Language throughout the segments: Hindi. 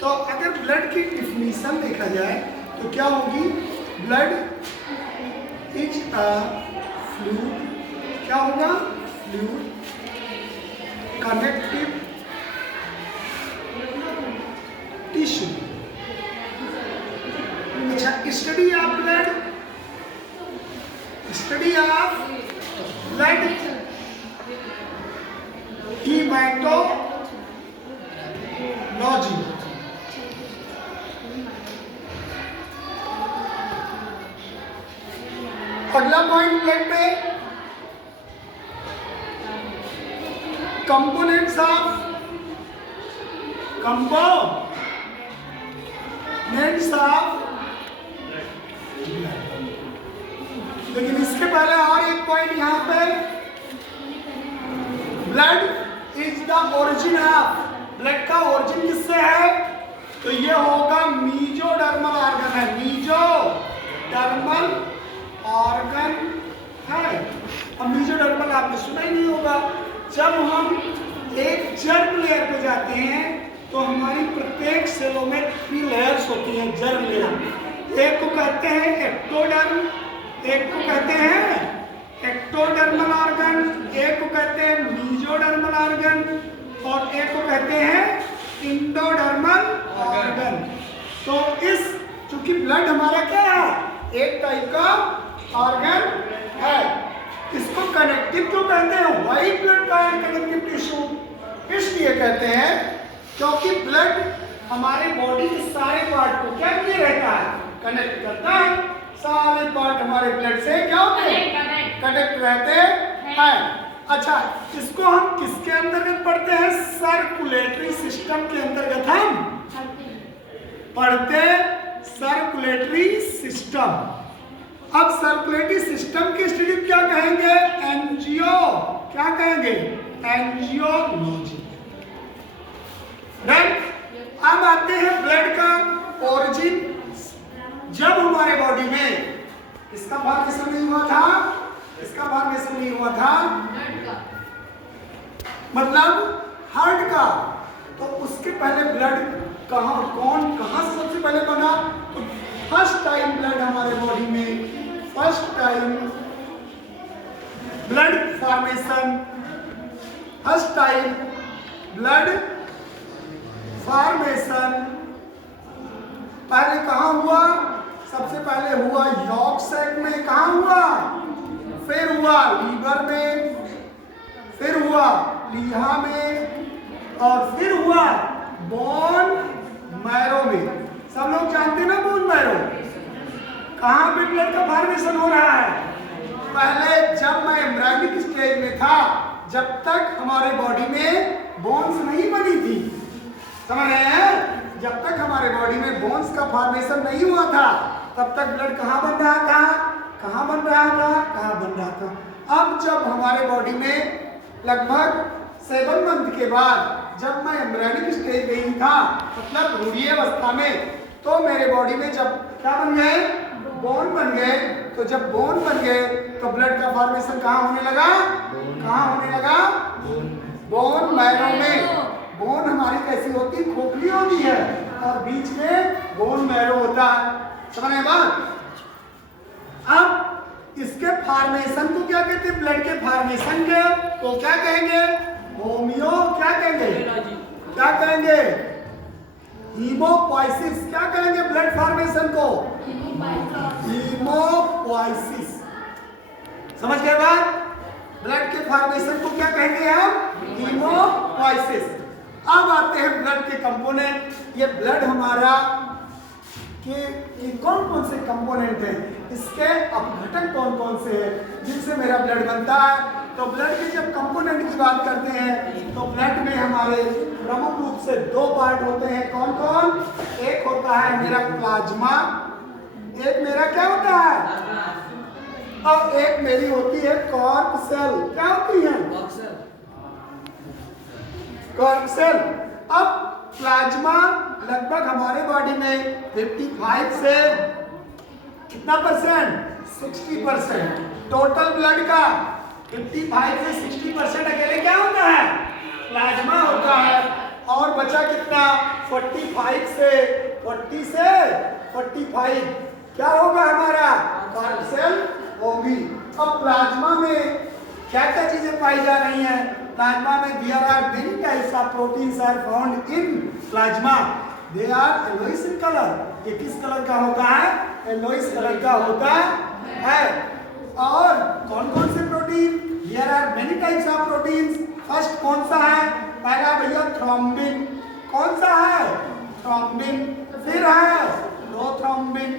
तो अगर ब्लड की डिफिनीशन देखा जाए तो क्या होगी? ब्लड इज अ फ्लूइड, क्या होगा? Fluid connective tissue. अच्छा, study of blood, study of blood haematology. अगला पॉइंट ब्लड पे कंपोनेंट्स ऑफ लेकिन इसके पहले और एक पॉइंट यहाँ पे, blood is the origin of, blood का ओरिजिन किससे है? तो ये होगा मीजोडर्मल ऑर्गन है, मीजोडर्मल ऑर्गन है। अब मीजोडर्मल आपने सुना ही नहीं होगा। जब हम एक जर्म लेयर पे जाते हैं तो हमारी प्रत्येक सेलों में 3 लेयर्स होती हैं, जर्म लेयर। एक को कहते हैं एक्टोडर्म, एक को कहते हैं एक्टोडर्मल ऑर्गन, एक को कहते हैं मीजोडर्मल ऑर्गन और एक को कहते हैं इंडोडर्मल ऑर्गन। तो इस चूंकि ब्लड हमारा क्या है? एक टाइप का ऑर्गन है। इसको कनेक्टिव क्यों कहते हैं? व्हाइट ब्लड का कनेक्टिव टिश्यू इसलिए कहते हैं क्योंकि ब्लड हमारे बॉडी के सारे पार्ट को क्या किए रहता है? कनेक्ट करता है। सारे पार्ट हमारे ब्लड से क्या होते हैं? कनेक्ट रहते हैं। अच्छा, इसको हम किसके अंतर्गत पढ़ते हैं? सर्कुलेटरी सिस्टम के अंतर्गत हम पढ़ते, सर्कुलेटरी सिस्टम। अब सर्कुलेटरी सिस्टम की स्टडी क्या कहेंगे? एंजियो, क्या कहेंगे? एंजियोलॉजी। राइट। अब आते हैं ब्लड का ओरिजिन। जब हमारे बॉडी में इसका फॉर्मेशन नहीं हुआ था, इसका फॉर्मेशन नहीं हुआ था मतलब हार्ट का, तो उसके पहले ब्लड कहाँ सबसे पहले बना? तो फर्स्ट टाइम ब्लड हमारे बॉडी में, first time blood formation, first time blood formation पहले कहाँ हुआ? सबसे पहले हुआ यॉर्क सैक में। कहाँ हुआ? फिर हुआ लीवर में, फिर हुआ लीहा में और फिर हुआ बोन मैरो में। सब लोग जानते हैं ना बोन मैरो? कहाँ पे ब्लड का फॉर्मेशन हो रहा है? पहले जब मैं एम्ब्रायनिक स्टेज में था, जब तक हमारे बॉडी में बोन्स नहीं बनी थी, समझ रहे हैं? जब तक हमारे बॉडी में बोन्स का फॉर्मेशन नहीं हुआ था, तब तक ब्लड कहाँ बन रहा था? कहाँ बन रहा था? कहाँ बन रहा था? अब जब हमारे बॉडी में लगभग 7 मंथ के बाद, जब मैं एम्ब्रायनिक स्टेज में ही था, मतलब भ्रूणीय अवस्था में, तो मेरे बॉडी में जब क्या बन गए? बोन बन गए। तो जब बोन बन गए तो ब्लड का फॉर्मेशन कहाँ होने लगा? कहाँ होने लगा? बोन मैरो में। बोन हमारी कैसी होती? खोखली होती है और बीच में बोन मैरो होता है। समझ रहे बात? अब इसके फॉर्मेशन को क्या कहते हैं? ब्लड के फॉर्मेशन के तो क्या कहेंगे? होमियो, क्या कहेंगे? क्या कहेंगे? हीमोपोइसिस। क्या कहेंगे ब्लड फॉर्मेशन को? हीमोपोइसिस। समझ गए बात? ब्लड के फॉर्मेशन को क्या कहेंगे हम? हीमोपोइसिस। अब आते हैं ब्लड के कंपोनेंट। ये ब्लड हमारा कि कौन कौन से कंपोनेंट हैं, इसके अपघटक कौन कौन से हैं जिनसे मेरा ब्लड बनता है। तो ब्लड के जब कंपोनेंट की बात करते हैं तो ब्लड में हमारे प्रमुख रूप से 2 पार्ट होते हैं। कौन कौन? एक होता है मेरा प्लाज्मा, एक मेरा क्या होता है? और एक मेरी होती है कॉर्क सेल। क्या होती है? Cork cell. अब प्लाज्मा लगभग हमारे बॉडी में 55 से कितना %? 60%। टोटल ब्लड का 55 से 60% अकेले क्या होता है? प्लाज्मा होता है। और बचा कितना 45 से 45 क्या होगा हमारा कार्प सेल होगी। अब प्लाज्मा में क्या क्या चीजें पाई जा रही हैं? प्लाज्मा में there are many types of proteins are found in plasma. They are yellowish in colour. ये किस कलर का होता है? येलोइश कलर का होता है। और कौन कौन से protein? There are many types of proteins. First कौन सा है? पहला भैया थ्रोम्बिन। कौन सा है? थ्रोम्बिन। फिर है प्रोथ्रोम्बिन।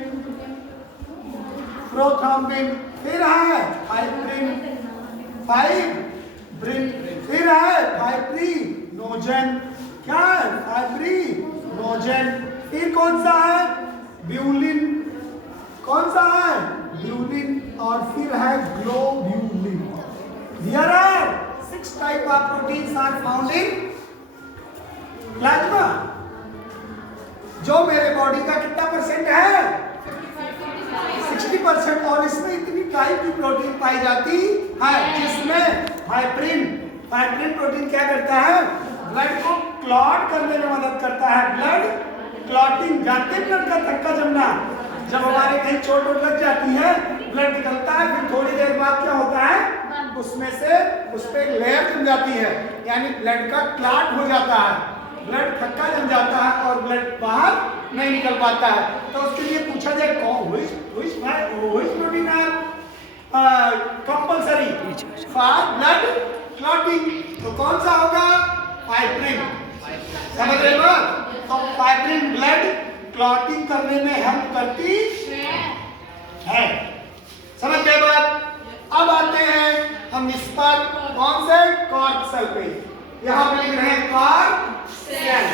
फिर है फाइब्रिन। फिर है फाइब्रिनोजन। क्या है? फाइब्रिनोजन। फिर कौन सा है? ब्यूलिन। कौन सा है? ब्यूलिन। और फिर है globulin. There are 6 type of proteins are found in plasma. जो मेरे बॉडी का कितना परसेंट है? 60%। और इसमें इतनी टाइप की प्रोटीन पाई जाती है, जिसमें फाइब्रिन प्रोटीन क्या करता है? ब्लड को क्लॉट करने में मदद करता है। Blood clotting. जानते हैं ब्लड का थक्का जमना? जब हमारे कहीं चोट लग जाती है, ब्लड निकलता है, फिर थोड़ी देर बाद क्या होता है? उसमें से उस पे एक लेयर जम जाती है, यानी ब्लड का क्लॉट हो जाता है, ब्लड थक्का जम जाता है और ब्लड बाहर नहीं निकल पाता है। तो उसके लिए पूछा जाए कौन which protein are compulsory for blood clotting? तो कौन सा होगा? फाइब्रिन। समझ रहे हो? तो फाइब्रिन ब्लड क्लॉटिंग करने में हेल्प करती है। समझ गए बात? अब आते हैं हम इस पर कौन से कार्प सेल पे। यहाँ पे लिख रहे हैं कार्प सेल।